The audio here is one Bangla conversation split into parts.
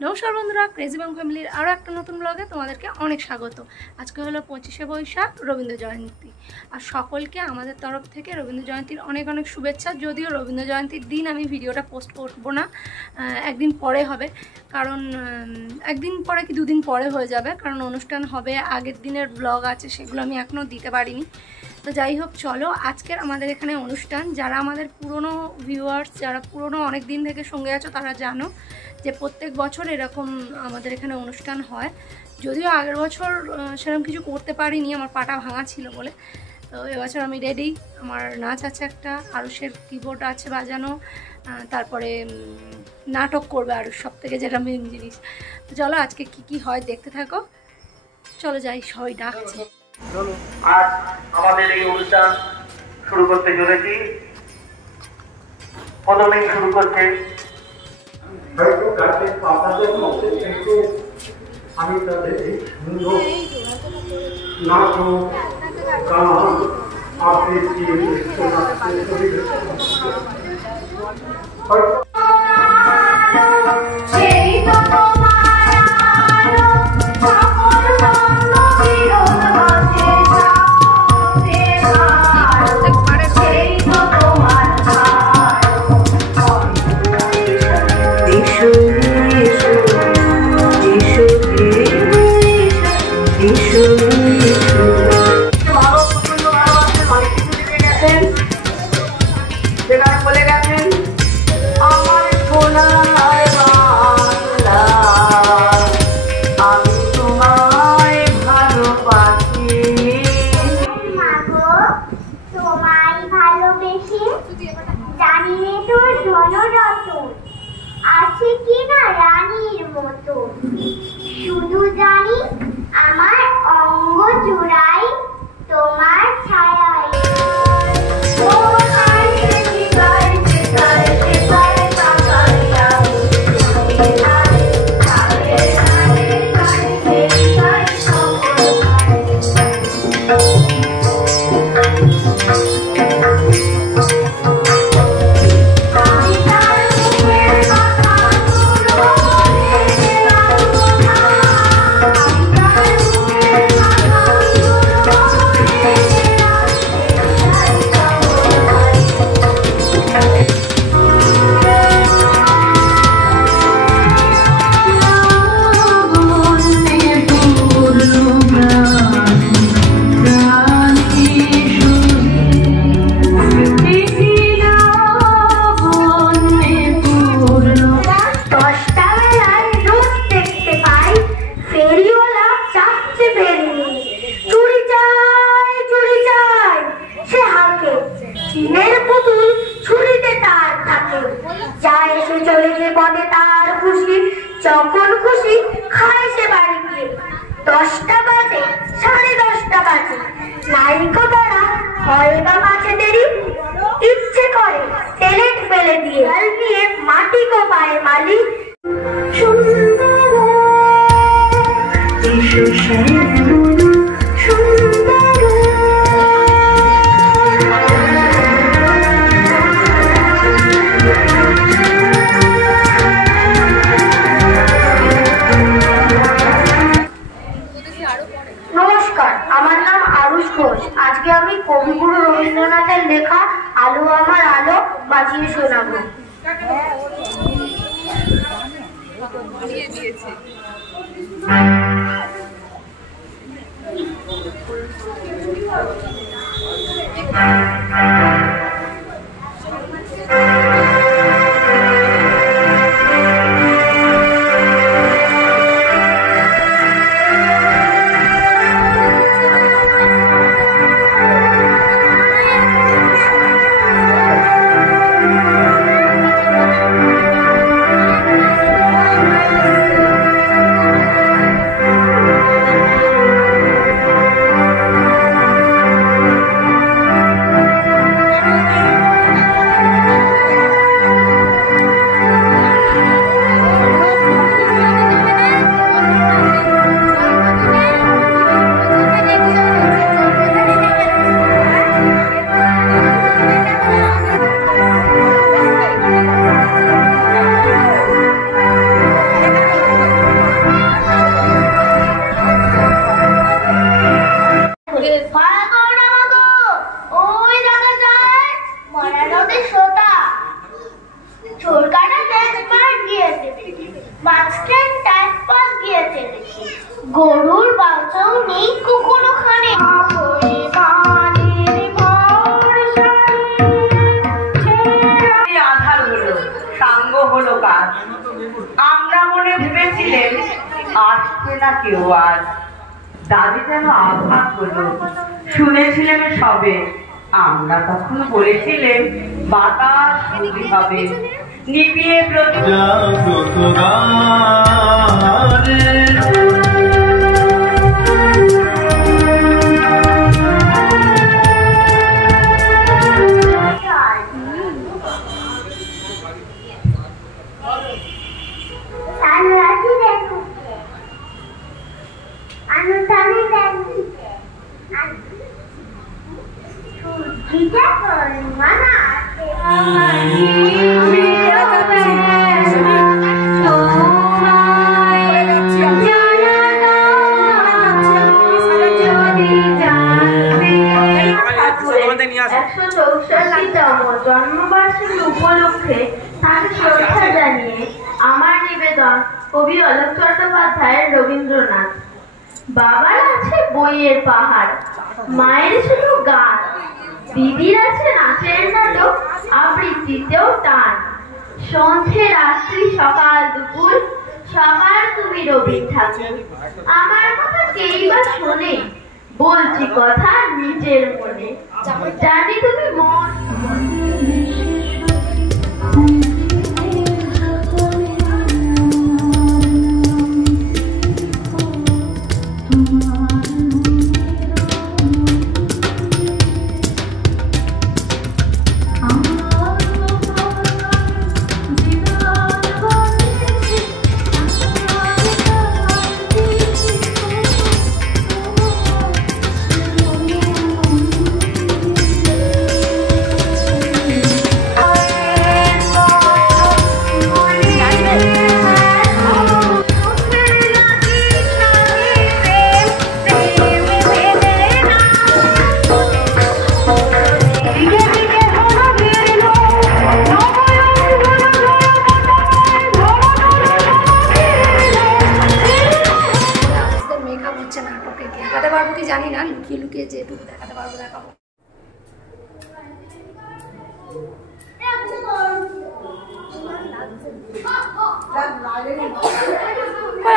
নমস্কার বন্ধুরা, ক্রেজি বাং ফ্যামিলির আরও একটা নতুন ব্লগে তোমাদেরকে অনেক স্বাগত। আজকে হলো 25শে বৈশাখ, রবীন্দ্র জয়ন্তী। আর সকলকে আমাদের তরফ থেকে রবীন্দ্র জয়ন্তীর অনেক অনেক শুভেচ্ছা। যদিও রবীন্দ্র জয়ন্তীর দিন আমি ভিডিওটা পোস্ট করব না, একদিন পরে হবে। কারণ একদিন পরে কি দুদিন পরে হয়ে যাবে, কারণ অনুষ্ঠান হবে, আগের দিনের ব্লগ আছে, সেগুলো আমি এখনও দিতে পারিনি। তো যাই হোক, চলো আজকের আমাদের এখানে অনুষ্ঠান। যারা আমাদের পুরনো ভিউয়ার্স, যারা পুরনো অনেক দিন থেকে সঙ্গে আছো, তারা জানো যে প্রত্যেক বছর এরকম আমাদের এখানে অনুষ্ঠান হয়। যদিও আগের বছর সেরকম কিছু করতে পারিনি, আমার পাটা ভাঙা ছিল বলে। তো এবছর আমি রেডি। আমার নাচ আছে, একটা আরুষের কিবোর্ড আছে বাজানো, তারপরে নাটক করবে আরুষ, সব থেকে যেটা মেন জিনিস। তো চলো আজকে কি কি হয় দেখতে থাকো। চলো যাই, সবাই ডাকছে। আজ আমাদের এই অনুষ্ঠান শুরু করতে চলেছি। প্রথমেই শুরু করছে হয়তো গাছের পাতাদের মধ্যে থেকে আমি তাদের এই সুন্দর নাটক, গান, আবৃত্তি, হয়তো আছে কি না রানীর মতো, শুধু জানি আমার অঙ্গ জোড়াই তোমার ছায়ায়। যখন খুশি খায় সে বাড়ি গিয়ে, 10টা বাজে, 10:30 বাজে, নাইকো তারা হয় বা মাঝে দেরি, ইচ্ছে করে সেলেট ফেলে দিয়ে জল দিয়ে মাটি কোপায় মালি। নমস্কার, আমার নাম আরুষ ঘোষ। আজকে আমি কবিগুরু রবীন্দ্রনাথের লেখা আলো আমার আলো বাজিয়ে শোনাবো। বলেছিলেন আসছে না কেউ আর। দাদি যেন আঘাত হলো, শুনেছিলেন সবে। আমরা তখন বলেছিলেন বাতাস নদী হবে, নিবিয়ে জন্মবার্ষিকী উপলক্ষে তাকে শ্রদ্ধা জানিয়ে আমার নিবেদন কবি অলক চট্টোপাধ্যায়ের রবীন্দ্রনাথ। বাবার আছে বইয়ের পাহাড়, মায়ের শুধু গান, দিদির আছে নাচের নাটক, আবৃত্তিতেও টান। সন্ধে রাত্রি সকাল দুপুর সবার তুমি রবি ঠাকুর। আমার কথা কেই বা শোনে, বলছি কথা নিজের মনে। জানি তুমি মন দেখাতে পারবো কি জানি না, লুকিয়ে লুকিয়ে যেটুকু দেখাতে পারবো দেখাবো।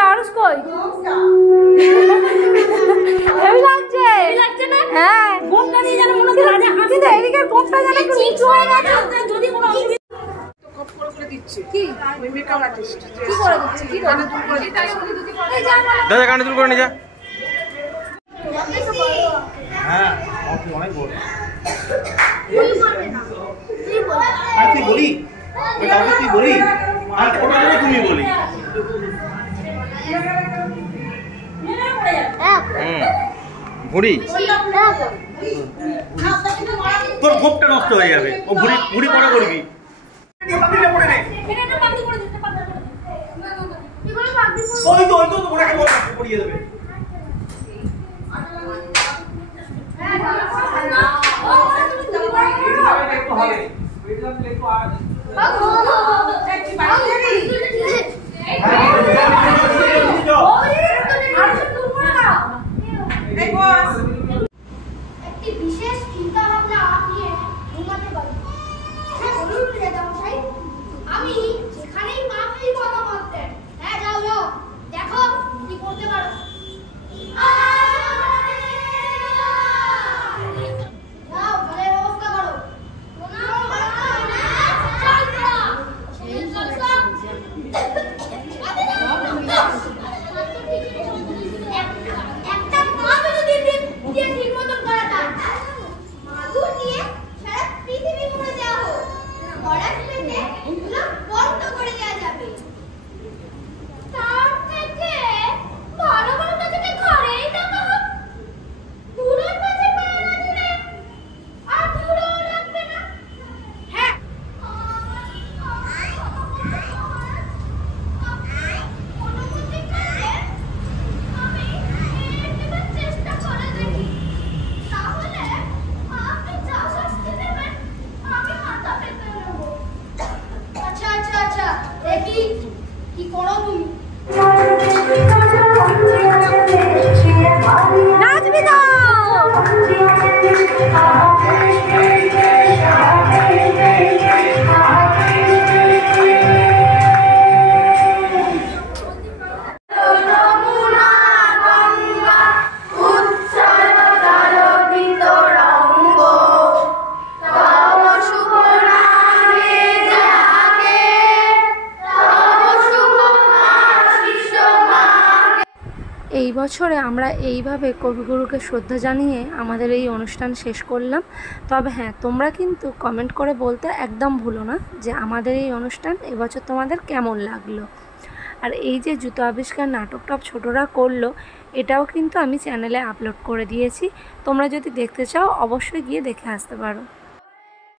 আরুষ কই? হেভি লাগছে। হেভি লাগছে না? হ্যাঁ। গোপটা নিয়ে যেন মনে হচ্ছে রাজা হাসি দেয়। এদিকে গোপটা যেন একটু নিচু হয়ে গেছে। যদি কোনো অসুবিধা কপ করে দিচ্ছে কি? ওই মেকআপ আর্টিস্ট কি করে দিচ্ছে? কি করে দিচ্ছে? এই যা দাদা কানে তুল করে নিয়ে যা। হ্যাঁ অনেক বড়। আর তুই বলি তুই বলি আর তুমি বলি ভুড়ি তোর গোপটা নষ্ট হয়ে যাবে। ও ভুড়ি ভুড়ি পড়া করবি। ওই তো ওটাকে পড়িয়ে দেবে। একটি বিশেষ চিন্তা ভাবনা নিয়ে ঘুমাতে পারি। হ্যাঁ বলুন রেজামশাই, আমি যেখানেই পা ফেলি মতামত দেন। হ্যাঁ যাও যাও, দেখো কি করতে পারো। যাও জলের ব্যবস্থা করো। এই বছরে আমরা এইভাবে কবিগুরুকে শ্রদ্ধা জানিয়ে আমাদের এই অনুষ্ঠান শেষ করলাম। তবে হ্যাঁ, তোমরা কিন্তু কমেন্ট করে বলতে একদম ভুলো না যে আমাদের এই অনুষ্ঠান এবছর তোমাদের কেমন লাগলো। আর এই যে জুতো আবিষ্কার নাটকটা ছোটরা করলো, এটাও কিন্তু আমি চ্যানেলে আপলোড করে দিয়েছি। তোমরা যদি দেখতে চাও অবশ্যই গিয়ে দেখে আসতে পারো।